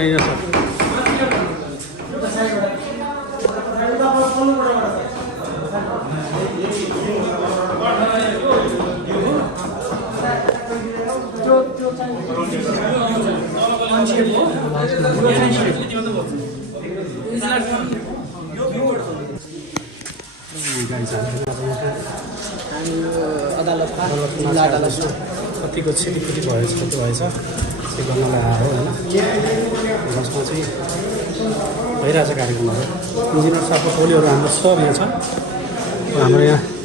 बनाइरहेछ कतिको क्षतिपूर्ति भएछ कति भएछ त्यो गर्नलाई आयो होइन जसमा चाहिँ भइरहेछ कार्यक्रमहरू इन्जिनियर साहबको टोलीहरू हाम्रो सब यहाँ छ हाम्रो यहाँ